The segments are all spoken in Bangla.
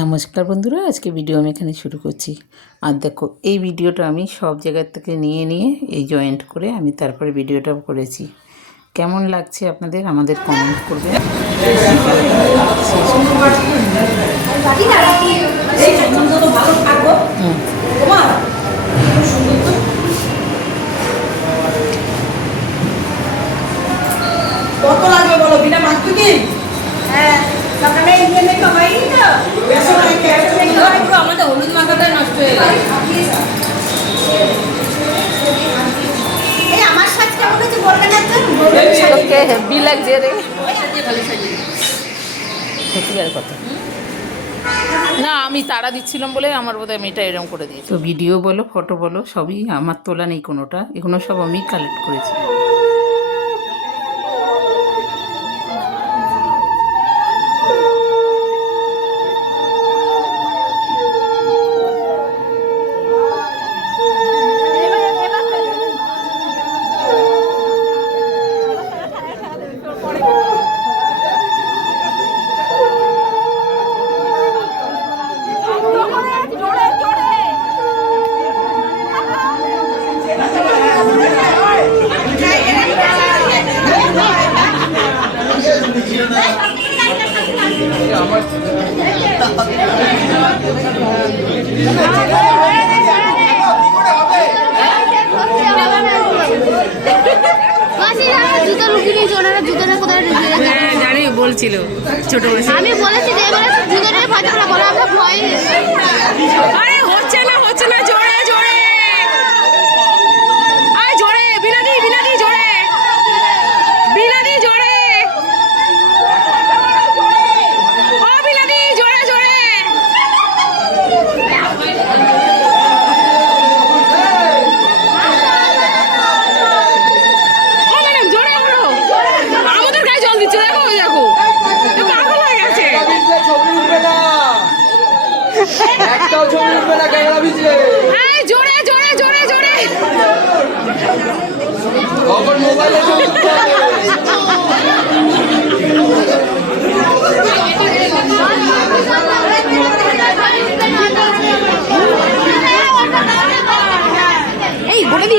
নমস্কার বন্ধুরা, আজকে ভিডিও আমি এখানে শুরু করছি। আর দেখো, এই ভিডিওটা আমি সব জায়গার থেকে নিয়ে এই জয়েন্ট করে আমি তারপরে ভিডিওটা করেছি। কেমন লাগছে আপনাদের আমাদের কমেন্ট করবেন। কত লাগবে বলো, বিনা মাত্র কি? হ্যাঁ, সকালে ইয়ে মেখে হয়নি তো? আমাদের হলুদ মাখাটা নষ্ট হয়ে গেল। এই আমার সাজটা মনে হচ্ছে বলবে না তো? ওকে, হেভি লাগছে রে। সত্যিকার কথা না, আমি তাড়া দিচ্ছিলাম বলে আমার বোধহয় মেয়েটা এরকম করে দিয়েছে। তো ভিডিও বলো, ফটো বলো, সবই আমার তোলা নেই কোনোটা, এগুলো সব আমি কালেক্ট করেছি। জানি বলছিল ছোট আমি বলেছি যে এবারে জুতোটা ফাটাবো বলে আমরা ভয় আরে হচ্ছে না জোরে জোরে আয় জোরে বিলাদি জোরে বিলাদি জোরে ও বিলাদি জোরে জোরে ও ম্যাডাম জোরে করো, আমাদের গায়ে জল দিচ্ছে, দেখো দেখো পাগল হয়ে গেছে। একটাও ছবি উঠবে না, ক্যামেরা ভিজলে। জোরে জোরে জোরে জোরে খবর মোবাইলে ছবি উঠতে হবে। এই বলে দি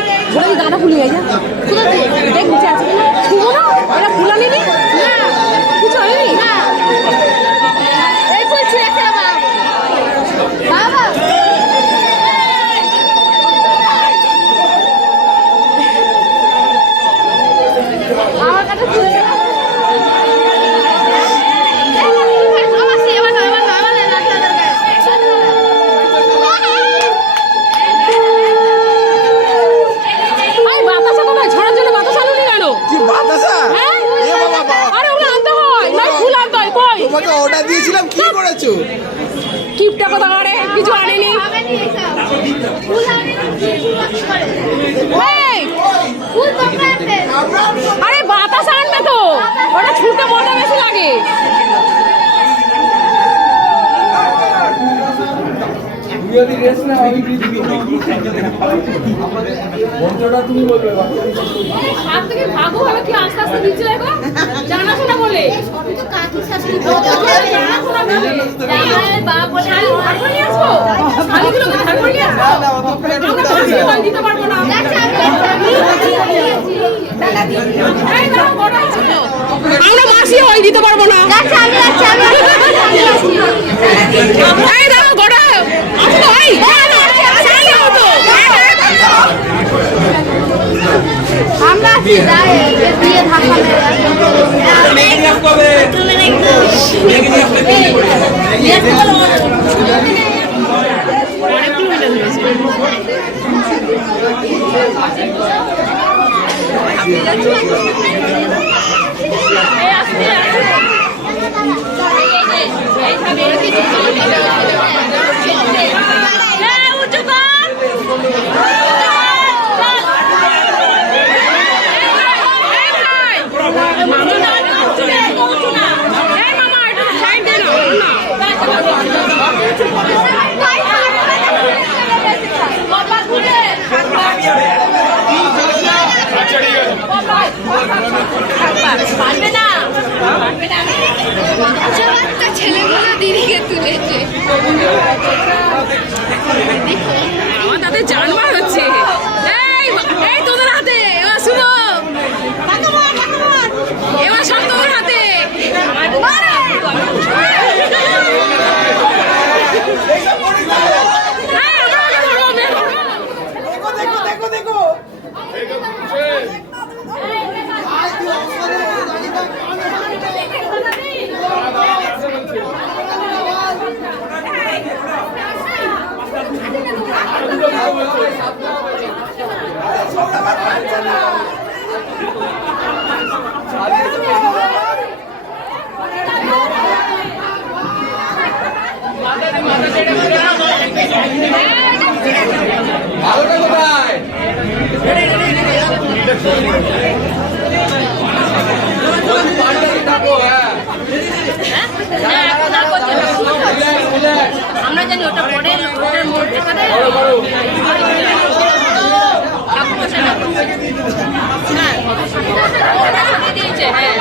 দাদা ফুলি হয়ে যা দেখ নিচে আছে কিনা শুনো না, এটা ফুলানি নি কিছু হয়নি। এই ফুল ছুঁয়ে খেলা বাবা আমার কাছে ফুল তোমাকে অর্ডার দিয়েছিলাম, কি করেছো? কিপটা কথা করে কিছু আনেনি। আরে বাতাস আনবে তো, ওটা ছুটতে বলতে বেশি লাগে। তুমি বলবে হাত থেকে ভাগো হবে কি আস্তে আস্তে দিচ্ছে, দেখো জানাশোনা বলে কাকি শাশুড়ি জানাশোনা বলে বাবা বলে আলু ভাগ করে নিয়ে আসবো, আলুগুলো ভাগ করে নিয়ে আসবো, আমরা মাসি হয় দিতে পারবো না। আমরা মাসি হয় দিতে পারবো না। এই দাও গোড়া আসো, এই আমরা কি যাই দিয়ে ধাক্কা ছেলেগুলো দিদিকে তুলেছে। আলোটা কোথায়? পাল্টাতে থাকো, হ্যাঁ। Relax, relax। আমরা জানি ওটা পরে ওটার মধ্যে এখানে করো, করো। দিয়েছে হ্যাঁ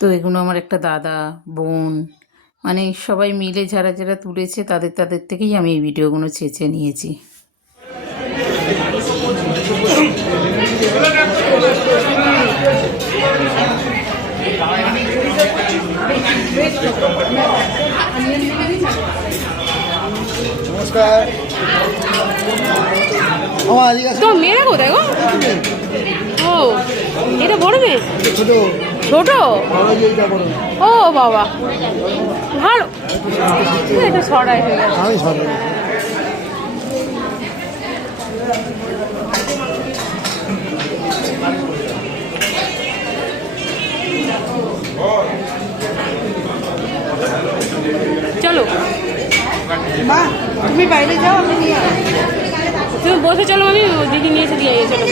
তো এগুলো আমার একটা দাদা, বোন, মানে সবাই মিলে যারা যারা তুলেছে তাদের থেকেই আমি এই ভিডিওগুলো চেঁচে নিয়েছি। নমস্কার। তো মেয়েরা কোথায় গো? ও এটা বড় মেয়ে, ছোট। ও বাবা ভালো, এটা ছড়াই হয়ে গেছে। চলো মা তুমি বাইরে যাও, আমি নিয়ে আসবো। তুমি বসে চলো, আমি দিদি নিয়ে এসে দিয়ে চলো।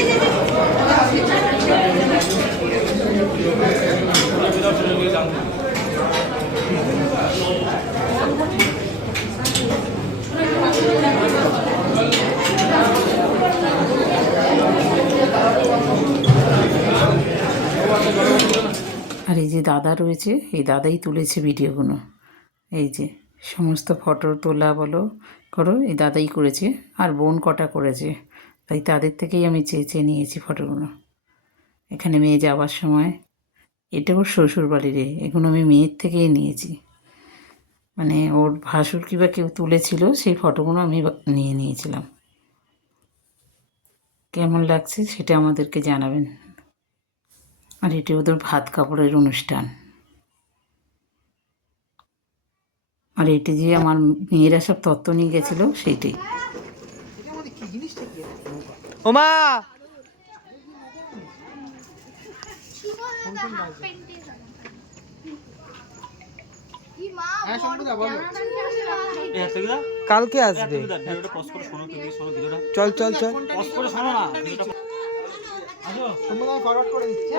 আর এই যে দাদা রয়েছে, এই দাদাই তুলেছে ভিডিওগুলো। এই যে সমস্ত ফটো তোলা বলো করো এই দাদাই করেছে, আর বোন কটা করেছে, তাই তাদের থেকেই আমি চেয়ে নিয়েছি ফটোগুলো। এখানে মেয়ে যাওয়ার সময়, এটা ওর শ্বশুর বাড়ির, এগুলো আমি মেয়ের থেকেই নিয়েছি। মানে ওর ভাসুর কিংবা কেউ তুলেছিল, সেই ফটোগুলো আমি নিয়ে নিয়েছিলাম। কেমন লাগছে সেটা আমাদেরকে জানাবেন। আর এটি ওদের ভাত কাপড়ের অনুষ্ঠান। আর এটি যে আমার মেয়েরা সব তত্ত্ব নিয়ে গেছিলো সেইটাই। ওমা কালকে আসবে। চল চল চল, ফরওয়ার্ড করে দিচ্ছি।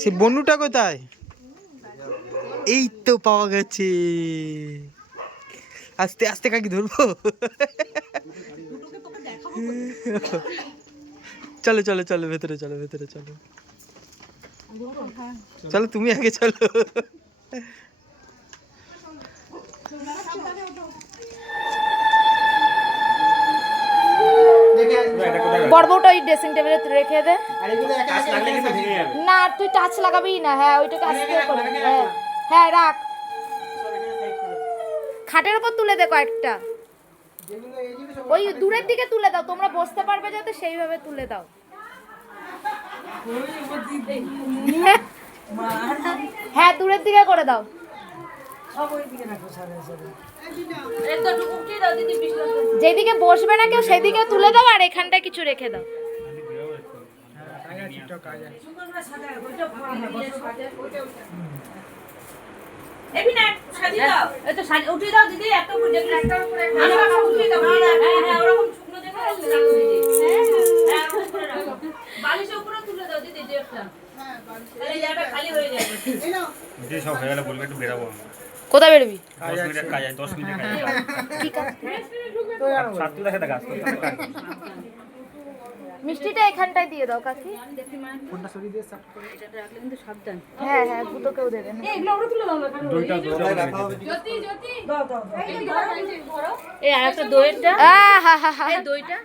সে বন্ধুটা কোথায়? এই তো পাওয়া গেছে। আস্তে আস্তে কাকি ধরবো। চলো চলো চলো, ভেতরে চলো, ভেতরে চলো, চলো তুমি আগে চলো। বড়বউটা ওই ড্রেসিং টেবিলে রেখে দে। না তুই টাচ লাগাবি না, হ্যাঁ ওইটাকে আস্তে করে, হ্যাঁ হ্যাঁ রাখ, খাটের উপর তুলে দে কয়েকটা, ওই দূরের দিকে তুলে দাও, তোমরা বসতে পারবে যাতে সেইভাবে তুলে দাও। হ্যাঁ দূরের দিকে করে দাও, যেদিকে বসবে না কেউ সেদিকে তুলে দাও, আর এখানটা কিছু রেখে দাও। এবি না সাজিয়ে দাও এই তো সাজিয়ে উঠিয়ে দাও দিদি একটা উপরে যেগুলো একটা উপরে উঠিয়ে দাও হ্যাঁ ওরকম শুকনো দেখো রাখো দিদি হ্যাঁ উপরে রাখো বালিশের উপরে তুলে দাও দিদি ডেটটা হ্যাঁ বালিশ এই জায়গাটা খালি হয়ে যাবে এই নাও দিদি সব হয়ে গেলে বলবে একটু বেরাবো কোথায় বেরোবি 10 মিনিটের কাজ আছে 10 মিনিটের কাজ কি কাজ সাতু দেখে গাছ মিষ্টিটা এখানটায় দিয়ে দাও কাকি হ্যাঁ হ্যাঁ গুটোকেও দেবেন দুইটা দাও দাও এই আর একটা দইয়েরটা হা হা হা দইটা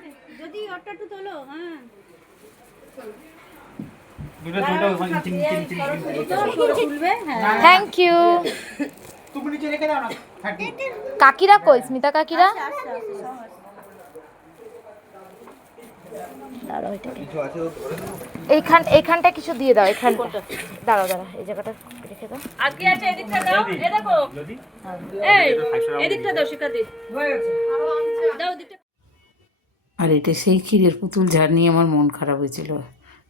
দুইটা চিনি থ্যাংক ইউ কাকিরা কই স্মিতা কাকিরা দাঁড়াও এটাকে এইখানটা কিছু দিয়ে দাও এখানটা দাঁড়াও এই জায়গাটা রেখে দাও আজকে আছে এদিকটা দাও এ দেখো এই এদিকটা দাও শিখাতে হয়ে গেছে দাও এদিকটা আর এটা সেই ক্ষীরের পুতুল যার নিয়ে আমার মন খারাপ হয়েছিল।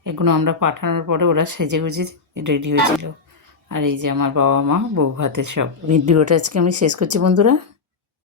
এগুলো আমরা পাঠানোর পরে ওরা সেজে গুজে রেডি হয়েছিল। আর এই যে আমার বাবা মা বউ ভাতের সব ভিডিওটা আজকে আমি শেষ করছি বন্ধুরা।